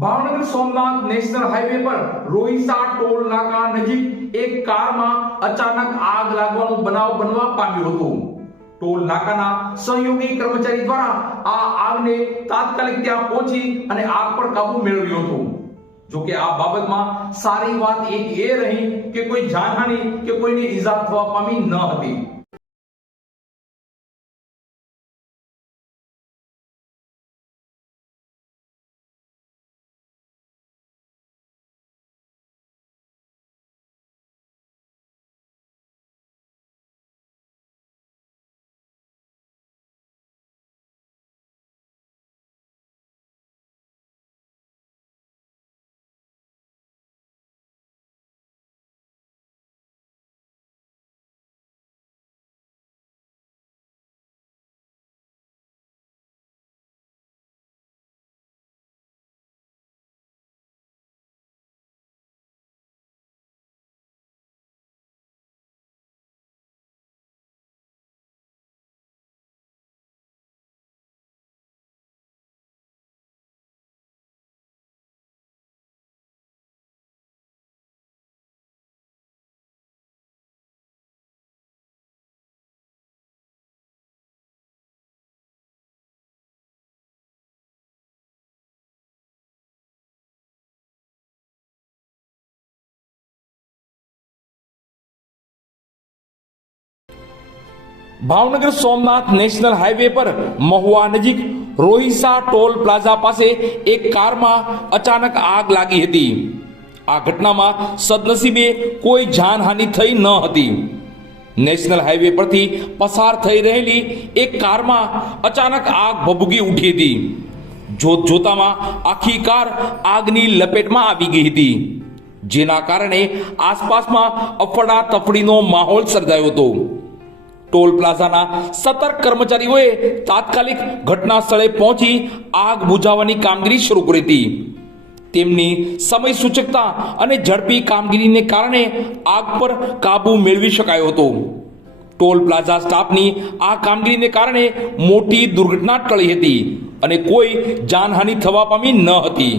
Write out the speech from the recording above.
Bhavnagar Somnath national highway પર રોહિસા toll નાકા નજીક એક કારમાં અચાનક આગ લાગવાનો બનાવ બનવા પામ્યો હતો। ટોલ નાકાના સહયોગી કર્મચારી દ્વારા આ આગને તાત્કાલિક ત્યાં પહોંચી અને આગ પર કાબુ મેળવ્યો હતો। જો કે આ બાબતમાં સારી વાત એક એ રહી કે કોઈ જાનહાનિ કે કોઈને ઈજા થવા પામી ન હતી। ભાવનગર સોમનાથ નેશનલ હાઈવે પર મહુવા નજીક રોહિસા ટોલ પ્લાઝા પાસે એક કારમાં અચાનક આગ લાગી હતી। આ ઘટનામાં સદનસીબે કોઈ જાનહાનિ થઈ ન હતી। નેશનલ હાઈવે પરથી પસાર થઈ રહેલી એક કારમાં અચાનક આગ ભભૂકી ઉઠી હતી। જોત જોતામાં આખી કાર આગની લપેટમાં આવી ગઈ હતી, જેના કારણે આસપાસમાં અફડાતફડીનો માહોલ સર્જાયો હતો। ટોલ પ્લાઝાના સતર્ક કર્મચારીઓએ તાત્કાલિક ઘટના સ્થળે પહોંચી આગ બુઝાવવાની કામગીરી શરૂ કરી હતી। તેમની સમય સૂચકતા અને ઝડપી કામગીરીને કારણે આગ પર કાબુ મેળવી શકાયો હતો। ટોલ પ્લાઝા સ્ટાફની આ કામગીરીને કારણે મોટી દુર્ઘટના ટળી હતી અને કોઈ જાનહાનિ થવા પામી ન હતી।